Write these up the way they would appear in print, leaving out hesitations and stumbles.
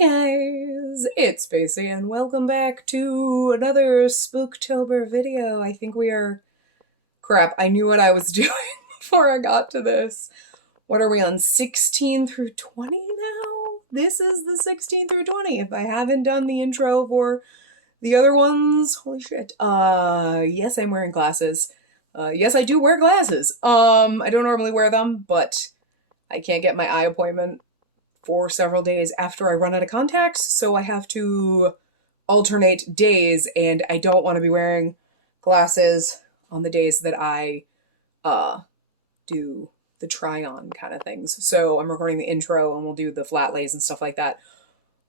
Hey guys, it's Spacey and welcome back to another Spooktober video. I think we are... Crap, I knew what I was doing before I got to this. What are we on, 16 through 20 now? This is the 16 through 20. If I haven't done the intro for the other ones, holy shit. Yes, I'm wearing glasses. Yes, I do wear glasses. I don't normally wear them, but I can't get my eye appointment for several days after I run out of contacts, so I have to alternate days, and I don't want to be wearing glasses on the days that I do the try-on kind of things. So I'm recording the intro and we'll do the flat lays and stuff like that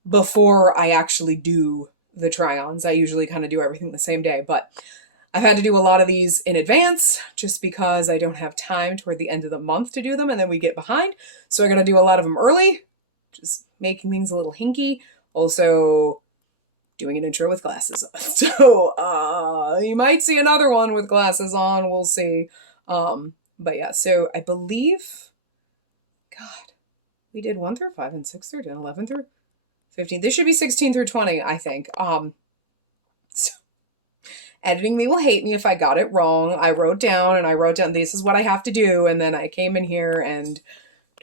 before I actually do the try-ons. I usually kind of do everything the same day, but I've had to do a lot of these in advance just because I don't have time toward the end of the month to do them, and then we get behind. So I gotta do a lot of them early, just making things a little hinky. Also, doing an intro with glasses on. So, you might see another one with glasses on, we'll see. But yeah, so I believe, God, we did 1 through 5 and 6 through 10, 11 through 15. This should be 16 through 20, I think. So editing me will hate me if I got it wrong. I wrote down, this is what I have to do, and then I came in here and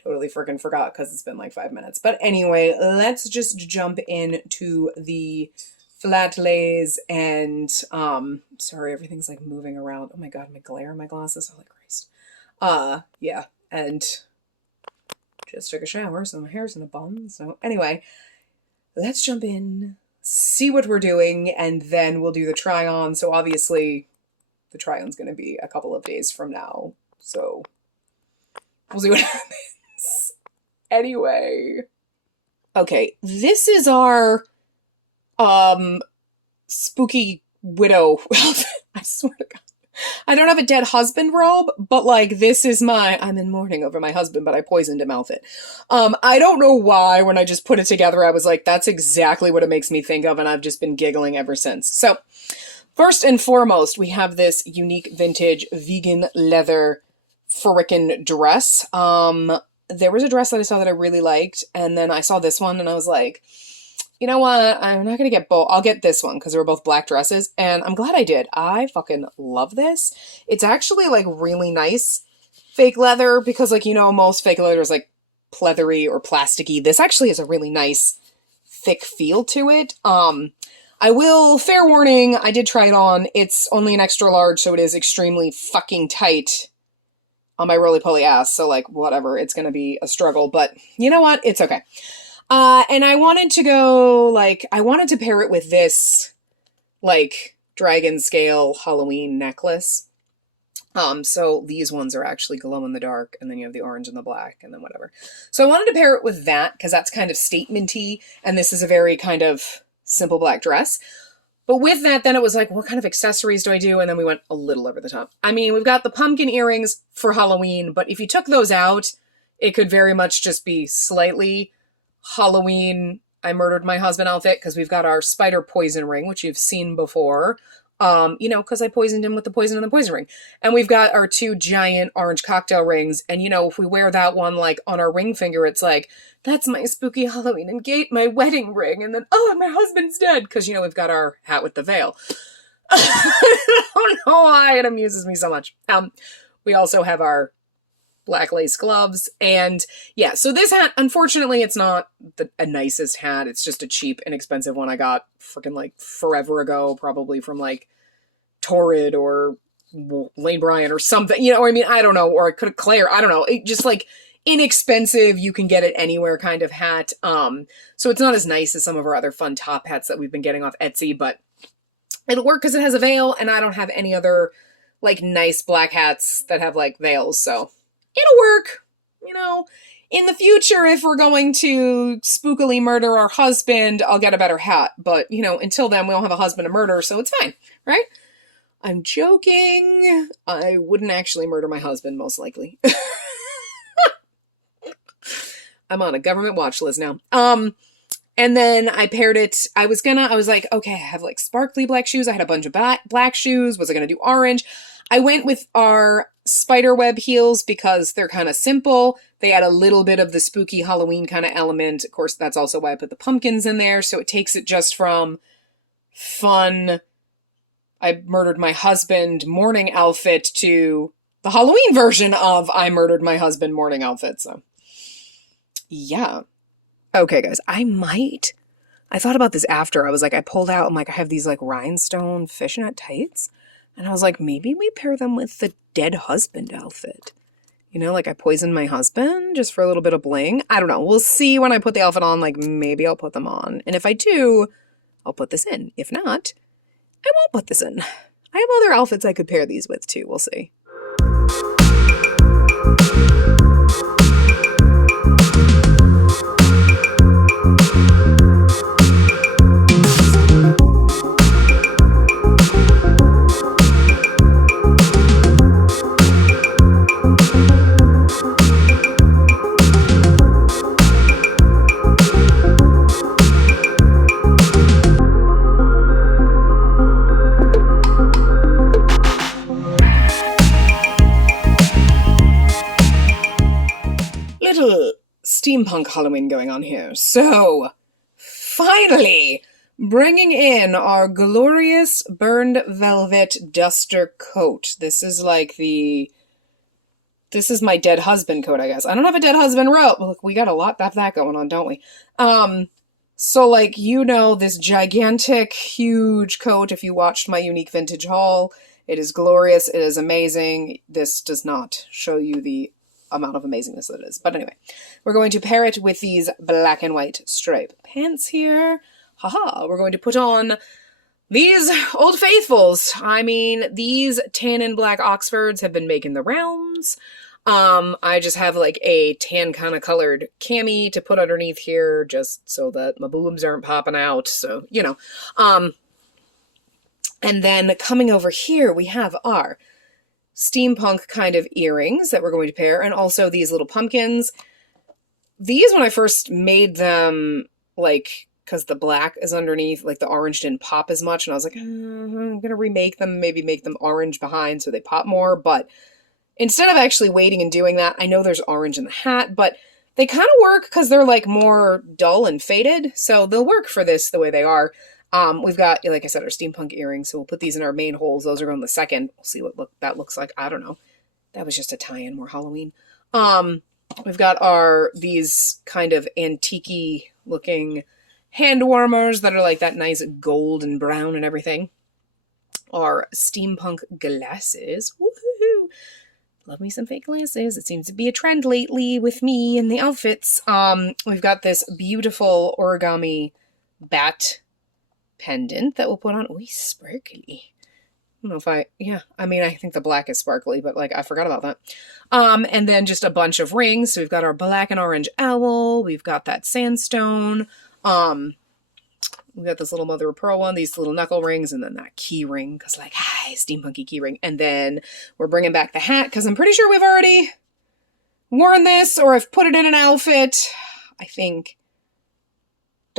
totally freaking forgot because it's been like 5 minutes. But anyway, let's just jump into the flat lays and, sorry, everything's like moving around. Oh my God, my glare in my glasses, holy Christ. Yeah, and just took a shower, so my hair's in a bun. So anyway, let's jump in, see what we're doing, and then we'll do the try-on. So obviously the try-on's going to be a couple of days from now, so we'll see what happens. Anyway. Okay, this is our, spooky widow outfit. I swear to God. I don't have a dead husband robe, but like this is my, I'm in mourning over my husband, but I poisoned him outfit. I don't know why when I just put it together, I was like, that's exactly what it makes me think of, and I've just been giggling ever since. So, first and foremost, we have this unique vintage vegan leather frickin' dress. There was a dress that I saw that I really liked, and then I saw this one, and I was like, you know what, I'm not gonna get both. I'll get this one, because they were both black dresses, and I'm glad I did. I fucking love this. It's actually, like, really nice fake leather, because, like, you know, most fake leather is, like, pleathery or plasticky. This actually has a really nice, thick feel to it. I will, fair warning, I did try it on. It's only an extra large, so it is extremely fucking tight on my roly-poly ass, so, like, whatever, it's gonna be a struggle, but you know what, it's okay. And I wanted to go, like, I wanted to pair it with this, like, dragon scale Halloween necklace. So these ones are actually glow in the dark, and then you have the orange and the black, and then whatever. So I wanted to pair it with that, because that's kind of statement-y, and this is a very kind of simple black dress. But with that, then it was like, what kind of accessories do I do? And then we went a little over the top. I mean, we've got the pumpkin earrings for Halloween, but if you took those out, it could very much just be slightly Halloween, I murdered my husband outfit, because we've got our spider poison ring, which you've seen before. You know, because I poisoned him with the poison in the poison ring. And we've got our 2 giant orange cocktail rings. And, you know, if we wear that one, like, on our ring finger, it's like, that's my spooky Halloween my wedding ring. And then, oh, my husband's dead. Because, you know, we've got our hat with the veil. I don't know why it amuses me so much. We also have our black lace gloves, and yeah, so this hat, unfortunately, it's not the nicest hat. It's just a cheap, inexpensive one I got freaking like forever ago, probably from like Torrid or Lane Bryant or something, you know, or I mean, I don't know, or I could have Claire, I don't know, it just like inexpensive, you can get it anywhere kind of hat. So it's not as nice as some of our other fun top hats that we've been getting off Etsy, but it'll work because it has a veil, and I don't have any other like nice black hats that have like veils, so it'll work, you know. In the future, if we're going to spookily murder our husband, I'll get a better hat. But, you know, until then, we don't have a husband to murder, so it's fine, right? I'm joking. I wouldn't actually murder my husband, most likely. I'm on a government watch list now. And then I paired it. I was like, okay, I have like sparkly black shoes. I had a bunch of black shoes. Was I going to do orange? I went with our spiderweb heels because they're kind of simple. They add a little bit of the spooky Halloween kind of element. Of course, that's also why I put the pumpkins in there. So it takes it just from fun, I murdered my husband morning outfit to the Halloween version of I murdered my husband morning outfit. So yeah. Okay, guys, I thought about this after. I was like, I pulled out, I'm like, I have these like rhinestone fishnet tights. And I was like, maybe we pair them with the dead husband outfit. You know, like I poisoned my husband just for a little bit of bling. I don't know. We'll see when I put the outfit on. Like maybe I'll put them on. And if I do, I'll put this in. If not, I won't put this in. I have other outfits I could pair these with too. We'll see. Steampunk Halloween going on here. So, finally, bringing in our glorious burned velvet duster coat. This is like this is my dead husband coat, I guess. I don't have a dead husband robe. Look, we got a lot of that going on, don't we? So like, you know, this gigantic, huge coat, if you watched my unique vintage haul, it is glorious. It is amazing. This does not show you the amount of amazingness that it is. But anyway, we're going to pair it with these black and white stripe pants here. Haha, we're going to put on these Old Faithfuls. I mean, these tan and black Oxfords have been making the rounds. I just have like a tan kind of colored cami to put underneath here just so that my boobs aren't popping out. So, you know. And then coming over here, we have our steampunk kind of earrings that we're going to pair, and also these little pumpkins. These, when I first made them, like, because the black is underneath, like the orange didn't pop as much, and I was like, I'm going to remake them, maybe make them orange behind so they pop more, but instead of actually waiting and doing that, I know there's orange in the hat, but they kind of work because they're, like, more dull and faded, so they'll work for this the way they are. We've got, like I said, our steampunk earrings, so we'll put these in our main holes. Those are going the second. We'll see what that looks like. I don't know. That was just a tie-in, more Halloween. We've got these kind of antique-y looking hand warmers that are like that nice gold and brown and everything. Our steampunk glasses. Woohoo! Love me some fake glasses. It seems to be a trend lately with me and the outfits. We've got this beautiful origami bat pendant that we'll put on. Ooh, sparkly. I don't know if I think the black is sparkly, but like I forgot about that. And then just a bunch of rings. So we've got our black and orange owl. We've got that sandstone. We've got this little mother of pearl one, these little knuckle rings, and then that key ring, because like, hi, steampunky key ring. And then we're bringing back the hat, because I'm pretty sure we've already worn this, or I've put it in an outfit. I think.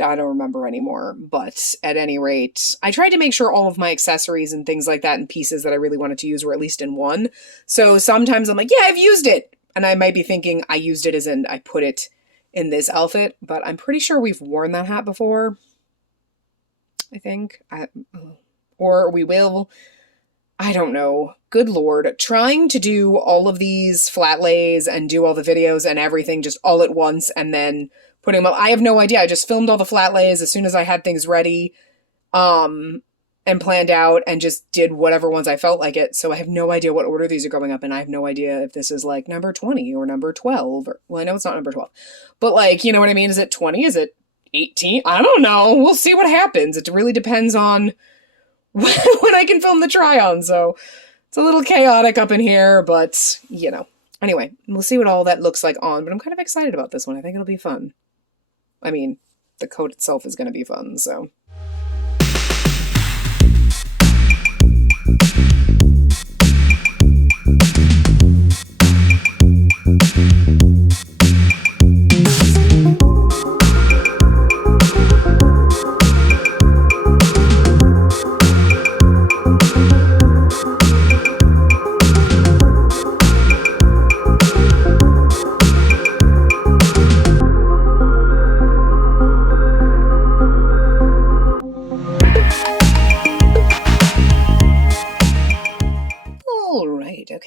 I don't remember anymore, but at any rate, I tried to make sure all of my accessories and things like that and pieces that I really wanted to use were at least in one. So sometimes I'm like, yeah, I've used it. And I might be thinking I used it as in I put it in this outfit, but I'm pretty sure we've worn that hat before. I think. Or we will. I don't know. Good Lord. Trying to do all of these flat lays and do all the videos and everything just all at once and then putting them up. I have no idea. I just filmed all the flat lays as soon as I had things ready and planned out and just did whatever ones I felt like it. So I have no idea what order these are going up, and I have no idea if this is like number 20 or number 12. Well, I know it's not number 12. But like, you know what I mean? Is it 20? Is it 18? I don't know. We'll see what happens. It really depends on when I can film the try-on. So it's a little chaotic up in here, but you know. Anyway, we'll see what all that looks like on, but I'm kind of excited about this one. I think it'll be fun. I mean, the coat itself is going to be fun, so.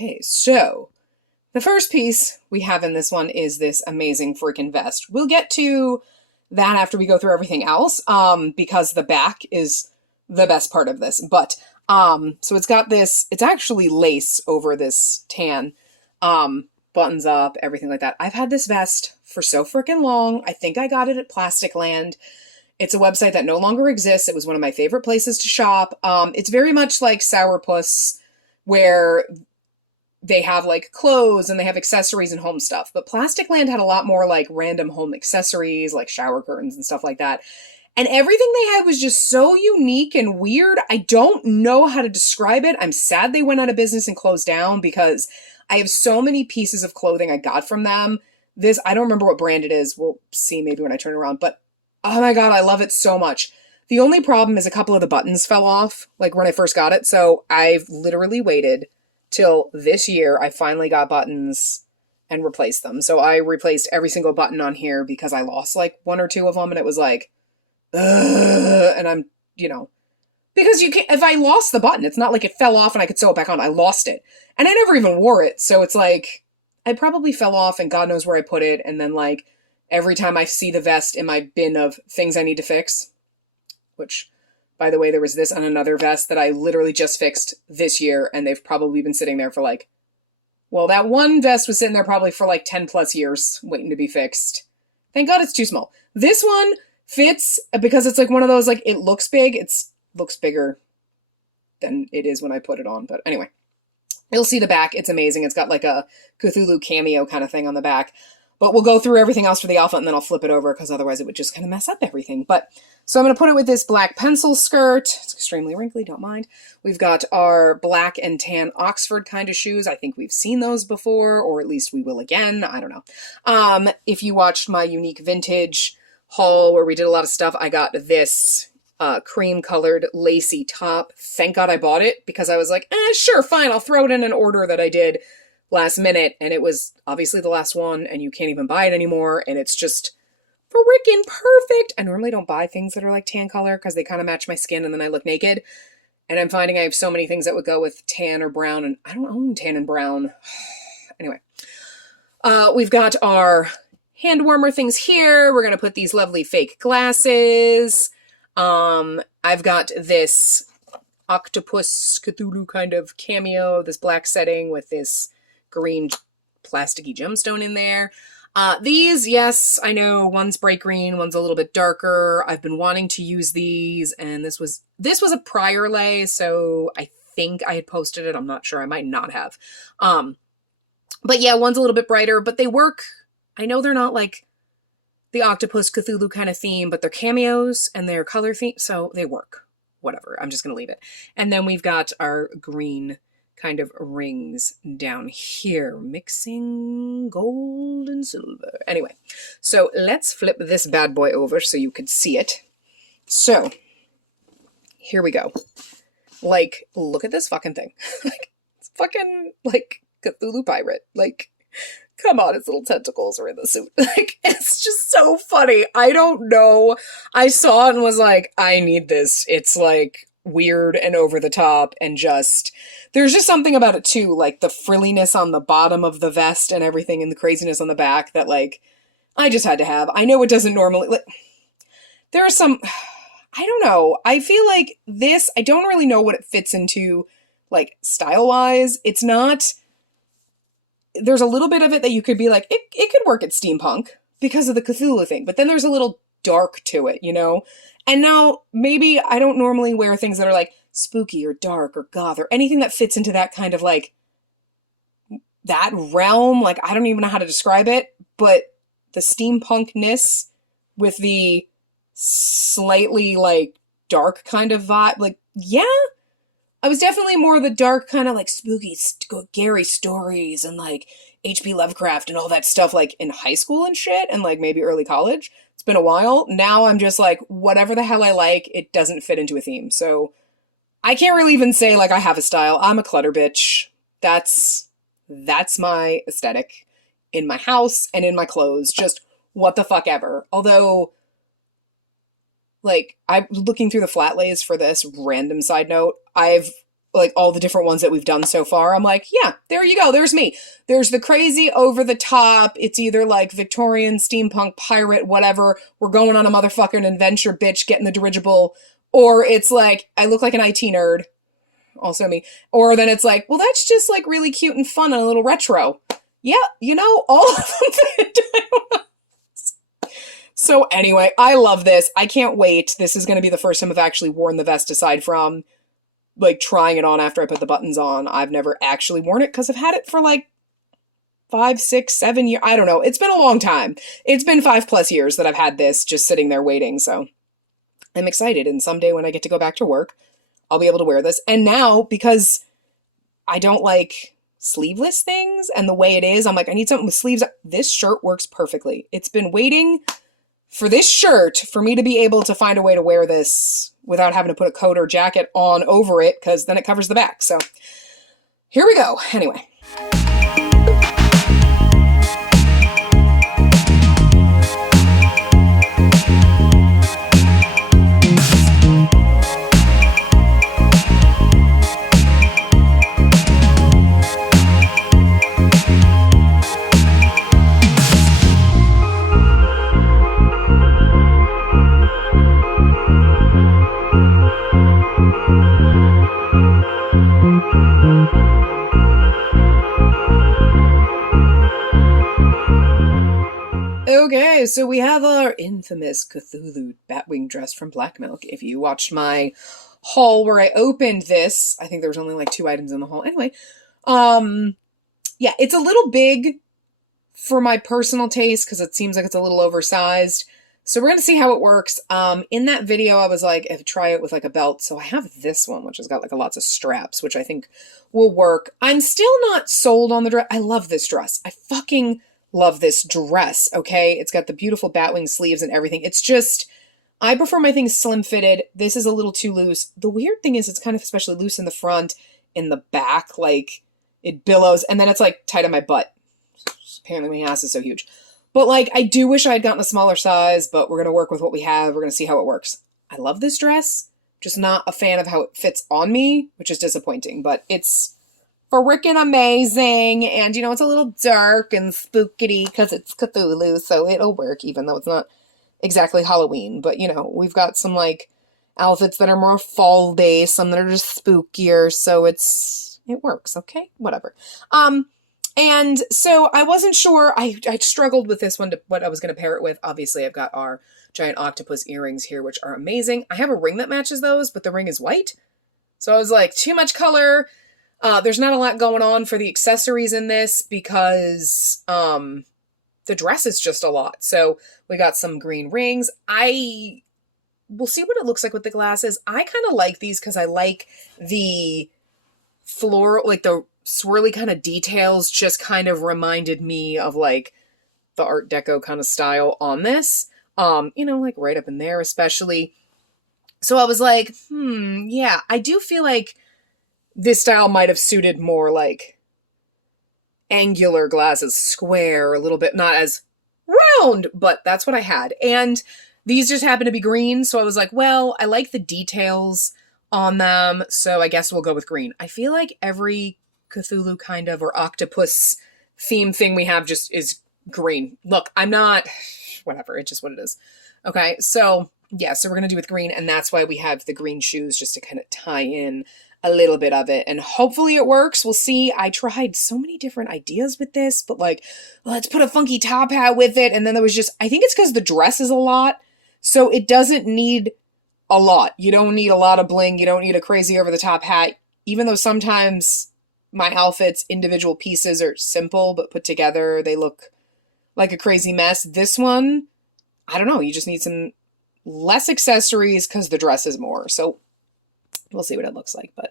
Okay, so the first piece we have in this one is this amazing freaking vest. We'll get to that after we go through everything else, because the back is the best part of this. But so it's got this, it's actually lace over this tan, buttons up, everything like that. I've had this vest for so freaking long. I think I got it at Plastic Land. It's a website that no longer exists. It was one of my favorite places to shop. It's very much like Sourpuss, where they have like clothes and they have accessories and home stuff. But Plastic Land had a lot more like random home accessories, like shower curtains and stuff like that. And everything they had was just so unique and weird. I don't know how to describe it. I'm sad they went out of business and closed down because I have so many pieces of clothing I got from them. This, I don't remember what brand it is. We'll see maybe when I turn around. But oh my God, I love it so much. The only problem is a couple of the buttons fell off, like when I first got it. So I've literally waited till this year. I finally got buttons and replaced them. So I replaced every single button on here because I lost like one or two of them. And it was like, ugh, and I'm, because you can't, if I lost the button, it's not like it fell off and I could sew it back on. I lost it. And I never even wore it. So it's like, I probably fell off and God knows where I put it. And then like every time I see the vest in my bin of things I need to fix, which by the way, there was this on another vest that I literally just fixed this year. And they've probably been sitting there for like, well, that one vest was sitting there probably for like 10 plus years waiting to be fixed. Thank God it's too small. This one fits because it's like one of those, like it looks big. Looks bigger than it is when I put it on. But anyway, you'll see the back. It's amazing. It's got like a Cthulhu cameo kind of thing on the back. But we'll go through everything else for the outfit and then I'll flip it over because otherwise it would just kind of mess up everything. But so I'm going to put it with this black pencil skirt. It's extremely wrinkly, don't mind. We've got our black and tan Oxford kind of shoes. I think we've seen those before, or at least we will again. I don't know. If you watched my unique vintage haul where we did a lot of stuff, I got this cream colored lacy top. Thank God I bought it because I was like, sure, fine. I'll throw it in an order that I did last minute. And it was obviously the last one and you can't even buy it anymore. And it's just freaking perfect. I normally don't buy things that are like tan color because they kind of match my skin and then I look naked. And I'm finding I have so many things that would go with tan or brown and I don't own tan and brown. Anyway, we've got our hand warmer things here. We're going to put these lovely fake glasses. I've got this octopus Cthulhu kind of cameo, this black setting with this green plasticky gemstone in there. These, yes, I know one's bright green, one's a little bit darker. I've been wanting to use these and this was a prior lay. So I think I had posted it. I'm not sure. I might not have. But yeah, one's a little bit brighter, but they work. I know they're not like the Octopus Cthulhu kind of theme, but they're cameos and they're color theme, so they work. Whatever, I'm just going to leave it. And then we've got our green kind of rings down here, mixing gold and silver. Anyway, so let's flip this bad boy over so you could see it. So, here we go. Like, look at this fucking thing. Like, it's fucking, like, Cthulhu pirate. Like, come on, its little tentacles are in the suit. Like, it's just so funny. I don't know. I saw it and was like, I need this. It's like weird and over the top and just, there's just something about it too. Like the frilliness on the bottom of the vest and everything and the craziness on the back that like, I just had to have. I know it doesn't normally, like, there are some, I don't know. I feel like this, I don't really know what it fits into like style wise. It's not, there's a little bit of it that you could be like, it could work at steampunk because of the Cthulhu thing, but then there's a little dark to it, you know? And now maybe I don't normally wear things that are like spooky or dark or goth or anything that fits into that kind of like that realm. Like, I don't even know how to describe it, but the steampunkness with the slightly like dark kind of vibe, like, yeah, I was definitely more the dark kind of like spooky, scary stories and like H.P. Lovecraft and all that stuff like in high school and shit and like maybe early college. It's been a while. Now I'm just like, whatever the hell I like, it doesn't fit into a theme. So I can't really even say like I have a style. I'm a clutter bitch. That's my aesthetic in my house and in my clothes. Just what the fuck ever. Although, like, I'm looking through the flat lays for this random side note. I've like all the different ones that we've done so far, I'm like, yeah, there you go. There's me. There's the crazy over the top. It's either like Victorian, steampunk, pirate, whatever. We're going on a motherfucking adventure, bitch, getting the dirigible. Or it's like, I look like an IT nerd. Also me. Or then it's like, well, that's just like really cute and fun and a little retro. Yeah, you know, all of them. So anyway, I love this. I can't wait. This is going to be the first time I've actually worn the vest aside from like trying it on after I put the buttons on. I've never actually worn it because I've had it for like 5, 6, 7 years. I don't know. It's been a long time. It's been 5+ years that I've had this just sitting there waiting. So I'm excited. And someday when I get to go back to work, I'll be able to wear this. And now, because I don't like sleeveless things and the way it is, I'm like, I need something with sleeves. This shirt works perfectly. It's been waiting for this shirt for me to be able to find a way to wear this without having to put a coat or jacket on over it, because then it covers the back. So here we go. Anyway. Okay, so we have our infamous Cthulhu Batwing dress from Black Milk. If you watched my haul where I opened this, I think there was only like 2 items in the haul. Anyway, yeah, it's a little big for my personal taste because it seems like it's a little oversized. So we're going to see how it works. In that video, I was like, try it with like a belt. So I have this one, which has got like lots of straps, which I think will work. I'm still not sold on the dress. I love this dress. I fucking love this dress, okay? It's got the beautiful Batwing sleeves and everything. It's just, I prefer my things slim fitted. This is a little too loose. The weird thing is it's kind of especially loose in the front, in the back, like it billows, and then it's like tight on my butt. Apparently my ass is so huge. But like, I do wish I had gotten a smaller size, but we're going to work with what we have. We're going to see how it works. I love this dress, just not a fan of how it fits on me, which is disappointing, but it's freaking amazing. And, you know, it's a little dark and spookity because it's Cthulhu, so it'll work, even though it's not exactly Halloween. But, you know, we've got some, like, outfits that are more fall-based, some that are just spookier, so it works, okay? Whatever. And so I wasn't sure, I struggled with this one, to what I was going to pair it with. Obviously, I've got our giant octopus earrings here, which are amazing. I have a ring that matches those, but the ring is white. So I was like, too much color. There's not a lot going on for the accessories in this because the dress is just a lot. So we got some green rings. We'll see what it looks like with the glasses. I kind of like these because I like the floral, like the swirly kind of details just kind of reminded me of like the Art Deco kind of style on this. You know, like right up in there especially. So I was like, yeah, I do feel like this style might have suited more like angular glasses, square, a little bit, not as round, but that's what I had. And these just happen to be green. So I was like, well, I like the details on them, so I guess we'll go with green. I feel like every Cthulhu kind of or octopus theme thing we have just is green. Look, I'm not, whatever, it's just what it is. Okay, so yeah, so we're going to do with green, and that's why we have the green shoes, just to kind of tie in a little bit of it, and hopefully it works. We'll see. I tried so many different ideas with this, but like, let's put a funky top hat with it, and then there was just, I think it's because the dress is a lot, so it doesn't need a lot. You don't need a lot of bling. You don't need a crazy over-the-top hat, even though sometimes my outfits, individual pieces are simple, but put together, they look like a crazy mess. This one, I don't know, you just need some less accessories because the dress is more. So we'll see what it looks like, but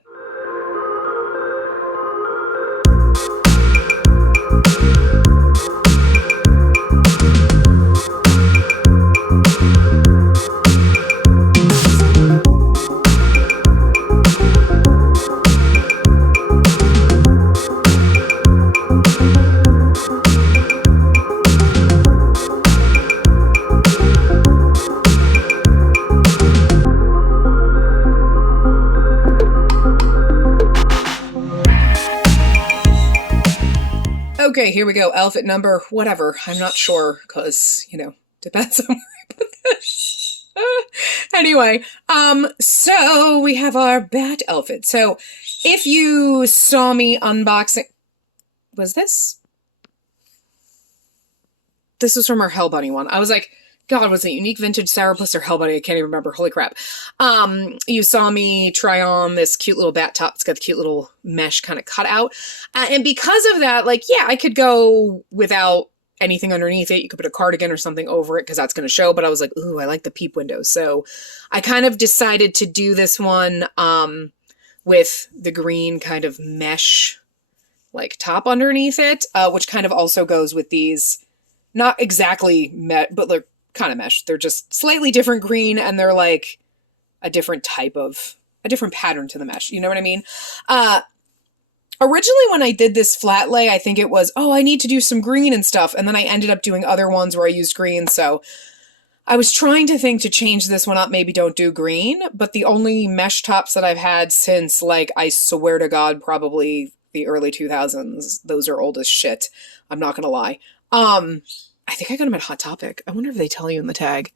Okay, here we go. Outfit number, whatever. I'm not sure, because, depends on where I put this. Anyway, so we have our bat outfit. So if you saw me unboxing, was this? This was from our Hell Bunny one. I was like, God, was it Unique Vintage Sourpuss or Hell Bunny? I can't even remember. Holy crap. You saw me try on this cute little bat top. It's got the cute little mesh kind of cut out. And because of that, like, yeah, I could go without anything underneath it. You could put a cardigan or something over it because that's going to show. But I was like, ooh, I like the peep window. So I kind of decided to do this one with the green kind of mesh like top underneath it, which kind of also goes with these, not exactly but like kind of mesh. They're just slightly different green, and they're like a different pattern to the mesh. You know what I mean? Originally when I did this flat lay, I think it was, oh, I need to do some green and stuff. And then I ended up doing other ones where I used green. So I was trying to think to change this one up. Maybe don't do green, but the only mesh tops that I've had since, like, I swear to God, probably the early 2000s, those are old as shit. I'm not going to lie. I think I got them at Hot Topic. I wonder if they tell you in the tag.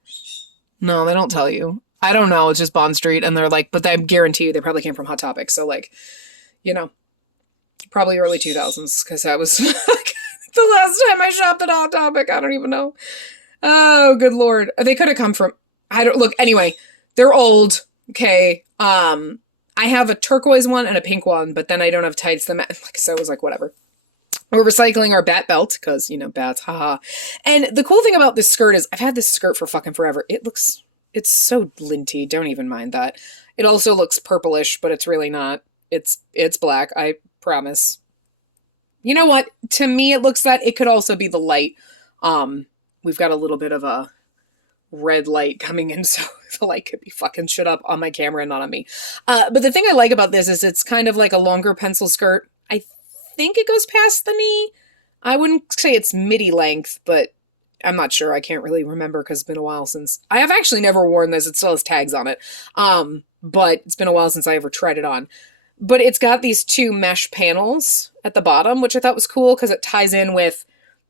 No, they don't tell you. I don't know. It's just Bond Street. And they're like, but I guarantee you they probably came from Hot Topic. So, like, probably early 2000s, because that was like the last time I shopped at Hot Topic. I don't even know. Oh, good Lord. They could have come from, anyway, they're old. Okay. I have a turquoise one and a pink one, but then I don't have tights. So it was like, whatever. We're recycling our bat belt because, bats, haha. And the cool thing about this skirt is I've had this skirt for fucking forever. It's so linty. Don't even mind that. It also looks purplish, but it's really not. It's black. I promise. You know what? To me, it looks that it could also be the light. We've got a little bit of a red light coming in, so the light could be fucking shit up on my camera and not on me. But the thing I like about this is it's kind of like a longer pencil skirt. I think it goes past the knee. I wouldn't say it's midi length, but I'm not sure. I can't really remember because it's been a while since. I have actually never worn this. It still has tags on it. But it's been a while since I ever tried it on. But it's got these two mesh panels at the bottom, which I thought was cool because it ties in with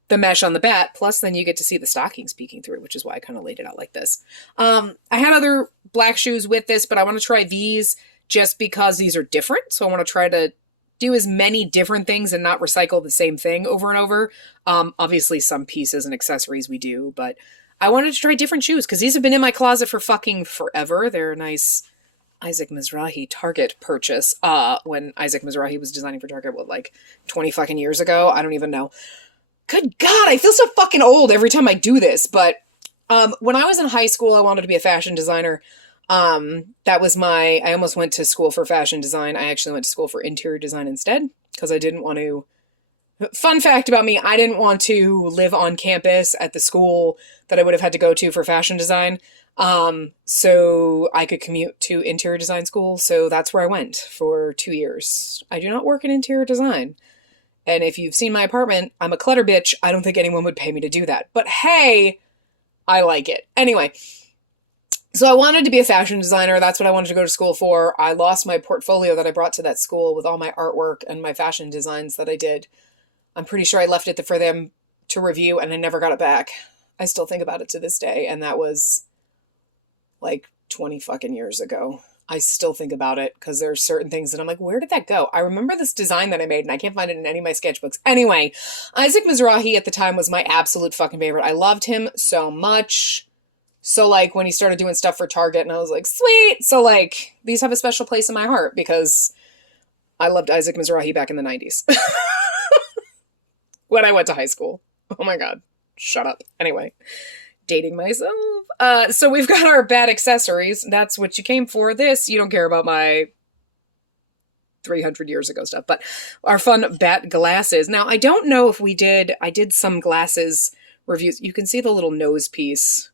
the mesh on the bat. Plus, then you get to see the stockings peeking through, which is why I kind of laid it out like this. I had other black shoes with this, but I want to try these just because these are different. So I want to try to do as many different things and not recycle the same thing over and over. Obviously, some pieces and accessories we do, but I wanted to try different shoes because these have been in my closet for fucking forever. They're a nice Isaac Mizrahi Target purchase when Isaac Mizrahi was designing for Target, 20 fucking years ago? I don't even know. Good God, I feel so fucking old every time I do this. But when I was in high school, I wanted to be a fashion designer. That was I almost went to school for fashion design. I actually went to school for interior design instead because I didn't want to. Fun fact about me, I didn't want to live on campus at the school that I would have had to go to for fashion design. So I could commute to interior design school. So that's where I went for 2 years. I do not work in interior design. And if you've seen my apartment, I'm a clutter bitch. I don't think anyone would pay me to do that. But hey, I like it. Anyway, so I wanted to be a fashion designer. That's what I wanted to go to school for. I lost my portfolio that I brought to that school with all my artwork and my fashion designs that I did. I'm pretty sure I left it for them to review and I never got it back. I still think about it to this day. And that was like 20 fucking years ago. I still think about it because there are certain things that I'm like, where did that go? I remember this design that I made and I can't find it in any of my sketchbooks. Anyway, Isaac Mizrahi at the time was my absolute fucking favorite. I loved him so much. So like when he started doing stuff for Target and I was like, sweet. So like these have a special place in my heart because I loved Isaac Mizrahi back in the 90s. When I went to high school. Oh my God. Shut up. Anyway, dating myself. So we've got our bat accessories. That's what you came for. This, you don't care about my 300 years ago stuff, but our fun bat glasses. Now, I don't know if I did some glasses reviews. You can see the little nose piece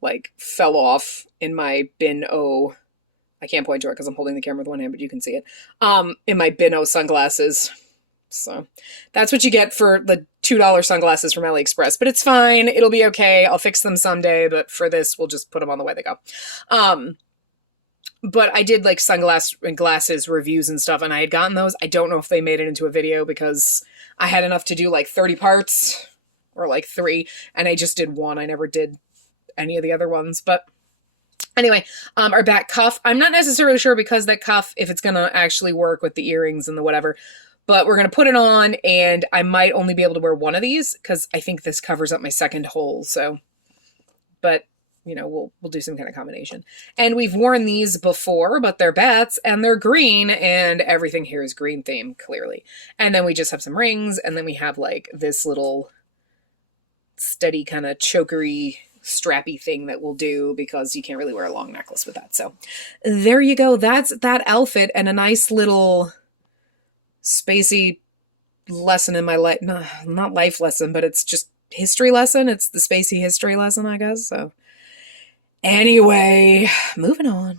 like fell off in my bin O. I can't point to it because I'm holding the camera with one hand, but you can see it. In my bin O sunglasses. So that's what you get for the $2 sunglasses from AliExpress, but it's fine. It'll be okay. I'll fix them someday, but for this, we'll just put them on the way they go. But I did like sunglasses and glasses reviews and stuff, and I had gotten those. I don't know if they made it into a video because I had enough to do like 30 parts or like 3, and I just did one. I never did any of the other ones. But anyway, our back cuff. I'm not necessarily sure because that cuff, if it's going to actually work with the earrings and the whatever. But we're going to put it on, and I might only be able to wear one of these because I think this covers up my second hole. So, but you know, we'll do some kind of combination. And we've worn these before, but they're bats and they're green, and everything here is green theme, clearly. And then we just have some rings, and then we have like this little steady kind of chokery strappy thing that we'll do because you can't really wear a long necklace with that. So there you go. That's that outfit, and a nice little spacey lesson in my life. Not life lesson, but it's just history lesson. It's the spacey history lesson, I guess. So anyway, moving on.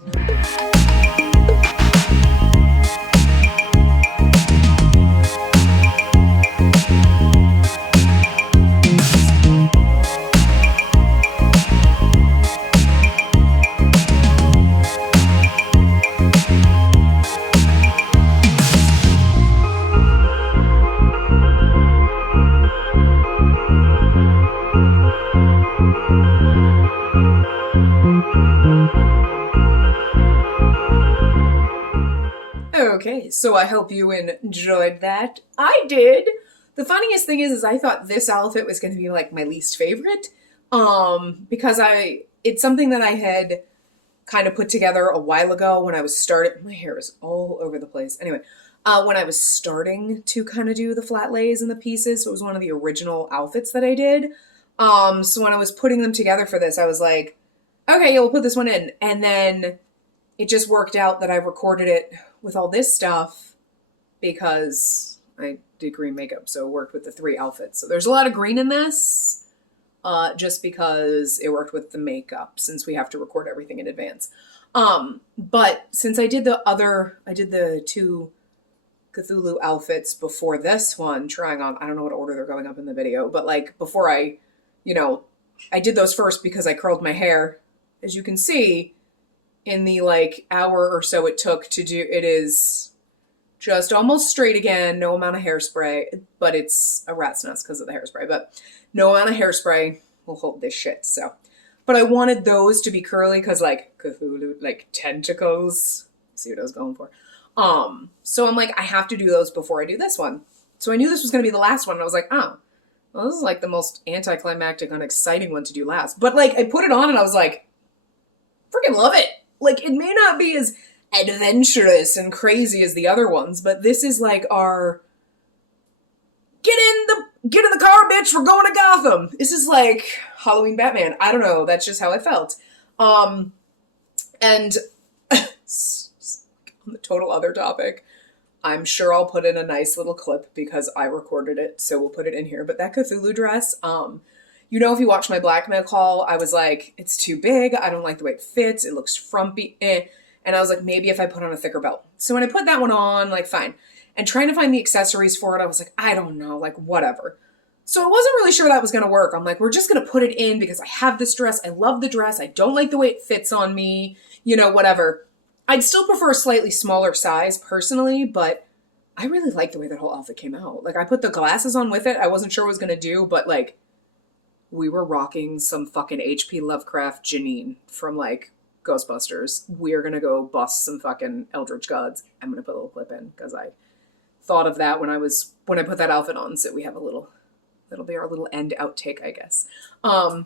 Okay, so I hope you enjoyed that. I did. The funniest thing is I thought this outfit was going to be like my least favorite, because it's something that I had kind of put together a while ago when I was starting. My hair is all over the place. Anyway, when I was starting to kind of do the flat lays and the pieces, so it was one of the original outfits that I did. So when I was putting them together for this, I was like, okay, yeah, we'll put this one in, and then it just worked out that I recorded it with all this stuff because I did green makeup, so it worked with the 3 outfits. So there's a lot of green in this, just because it worked with the makeup since we have to record everything in advance. But since I did the 2 Cthulhu outfits before this one, trying on, I don't know what order they're going up in the video, but like before I did those first because I curled my hair. As you can see, in the like hour or so it took to do, it is just almost straight again, no amount of hairspray, but it's a rat's nest because of the hairspray, but no amount of hairspray will hold this shit. So, but I wanted those to be curly because like Cthulhu, like tentacles, see what I was going for. So I'm like, I have to do those before I do this one. So I knew this was going to be the last one. And I was like, oh, well, this is like the most anticlimactic, unexciting one to do last. But like, I put it on and I was like, freaking love it. Like, it may not be as adventurous and crazy as the other ones, but this is like our get in the car, bitch, we're going to Gotham. This is like Halloween Batman. I don't know, that's just how I felt. And on the total other topic, I'm sure I'll put in a nice little clip because I recorded it, so we'll put it in here. But that Cthulhu dress, if you watch my blackmail call, I was like, it's too big. I don't like the way it fits. It looks frumpy. And I was like, maybe if I put on a thicker belt. So when I put that one on, like, fine. And trying to find the accessories for it, I was like, I don't know, like, whatever. So I wasn't really sure that was going to work. I'm like, we're just going to put it in because I have this dress. I love the dress. I don't like the way it fits on me, whatever. I'd still prefer a slightly smaller size personally, but I really like the way that whole outfit came out. Like, I put the glasses on with it. I wasn't sure what I was going to do, but like, we were rocking some fucking H.P. Lovecraft Janine from like Ghostbusters. We're going to go bust some fucking Eldritch Gods. I'm going to put a little clip in because I thought of that when I put that outfit on. So we have that'll be our little end outtake, I guess. My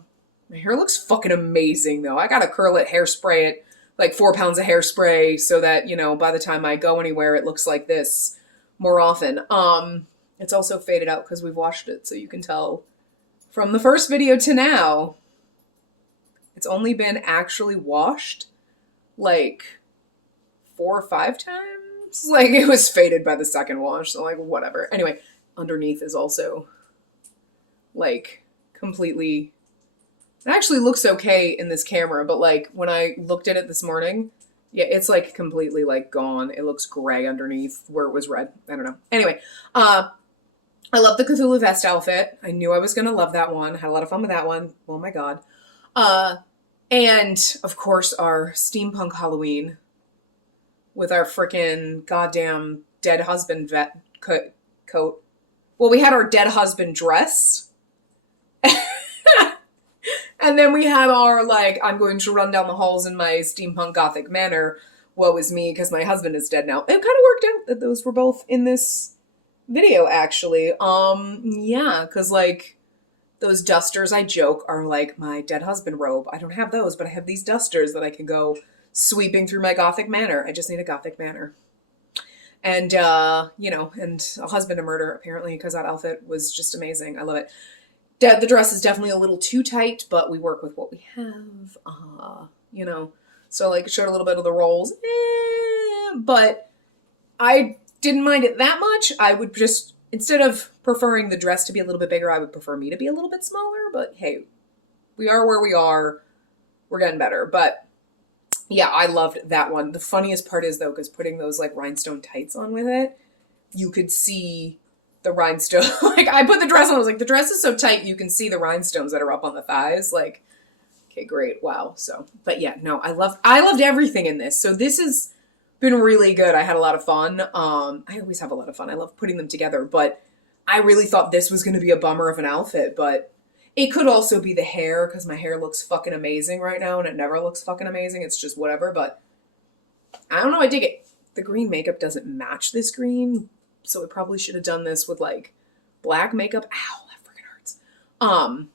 hair looks fucking amazing though. I got to curl it, hairspray it, like 4 pounds of hairspray so that, by the time I go anywhere, it looks like this more often. It's also faded out because we've washed it. So you can tell from the first video to now, it's only been actually washed like 4 or 5 times. Like, it was faded by the second wash, so like, whatever. Anyway, underneath is also like completely, it actually looks okay in this camera, but like when I looked at it this morning, yeah, it's like completely like gone. It looks gray underneath where it was red. I don't know. Anyway, I love the Cthulhu vest outfit. I knew I was going to love that one. Had a lot of fun with that one. Oh my God. And of course our steampunk Halloween with our freaking goddamn dead husband coat. Well, we had our dead husband dress. And then we had our, like, I'm going to run down the halls in my steampunk gothic manner. Woe is me, because my husband is dead now. It kind of worked out that those were both in this video, actually. Yeah, because, like, those dusters, I joke, are, like, my dead husband robe. I don't have those, but I have these dusters that I can go sweeping through my gothic manor. I just need a gothic manor. And, you know, and a husband to murder, apparently, because that outfit was just amazing. I love it. The dress is definitely a little too tight, but we work with what we have, you know. So, like, it showed a little bit of the rolls, but I didn't mind it that much. I would just, instead of preferring the dress to be a little bit bigger, I would prefer me to be a little bit smaller, but hey, we are where we are. We're getting better, but yeah, I loved that one. The funniest part is, though, because putting those, like, rhinestone tights on with it, you could see the rhinestone. Like, I put the dress on, I was like, the dress is so tight, you can see the rhinestones that are up on the thighs. Like, okay, great, wow. So, but yeah, no, I loved everything in this. So this has been really good. I had a lot of fun. I always have a lot of fun. I love putting them together, but I really thought this was going to be a bummer of an outfit, but it could also be the hair, because my hair looks fucking amazing right now, and it never looks fucking amazing. It's just whatever, but I don't know, I dig it. The green makeup doesn't match this green, so I probably should have done this with, like, black makeup. Ow, that freaking hurts.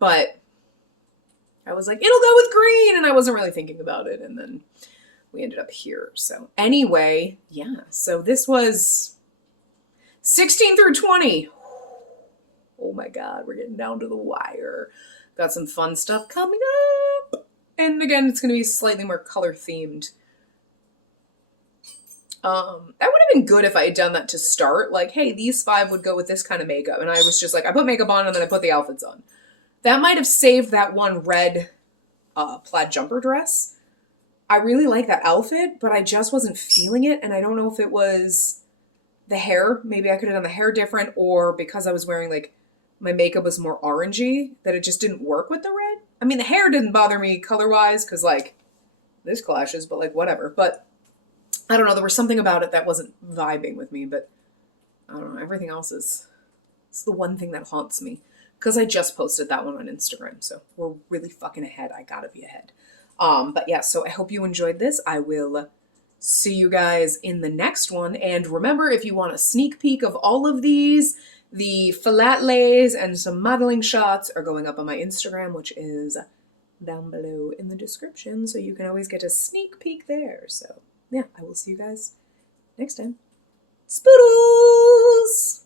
But I was like, it'll go with green, and I wasn't really thinking about it, and then we ended up here. So anyway, yeah, so this was 16 through 20. Oh my God, we're getting down to the wire. Got some fun stuff coming up. And again, it's going to be slightly more color themed. That would have been good if I had done that to start. Like, hey, these 5 would go with this kind of makeup. And I was just like, I put makeup on and then I put the outfits on. That might have saved that one red plaid jumper dress. I really like that outfit, but I just wasn't feeling it. And I don't know if it was the hair. Maybe I could have done the hair different, or because I was wearing, like, my makeup was more orangey, that it just didn't work with the red. I mean, the hair didn't bother me color-wise, because, like, this clashes, but, like, whatever. But I don't know, there was something about it that wasn't vibing with me, but I don't know, everything else is, it's the one thing that haunts me. Because I just posted that one on Instagram, so we're really fucking ahead. I gotta be ahead. But yeah, so I hope you enjoyed this. I will see you guys in the next one. And remember, if you want a sneak peek of all of these, the flat lays and some modeling shots are going up on my Instagram, which is down below in the description, so you can always get a sneak peek there. So yeah, I will see you guys next time. Spoodles!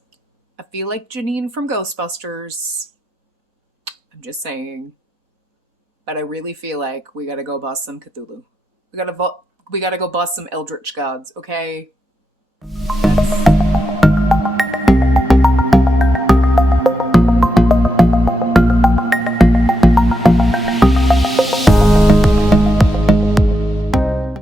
I feel like Janine from Ghostbusters. I'm just saying. But I really feel like we gotta go bust some Cthulhu. We gotta go bust some Eldritch gods, okay?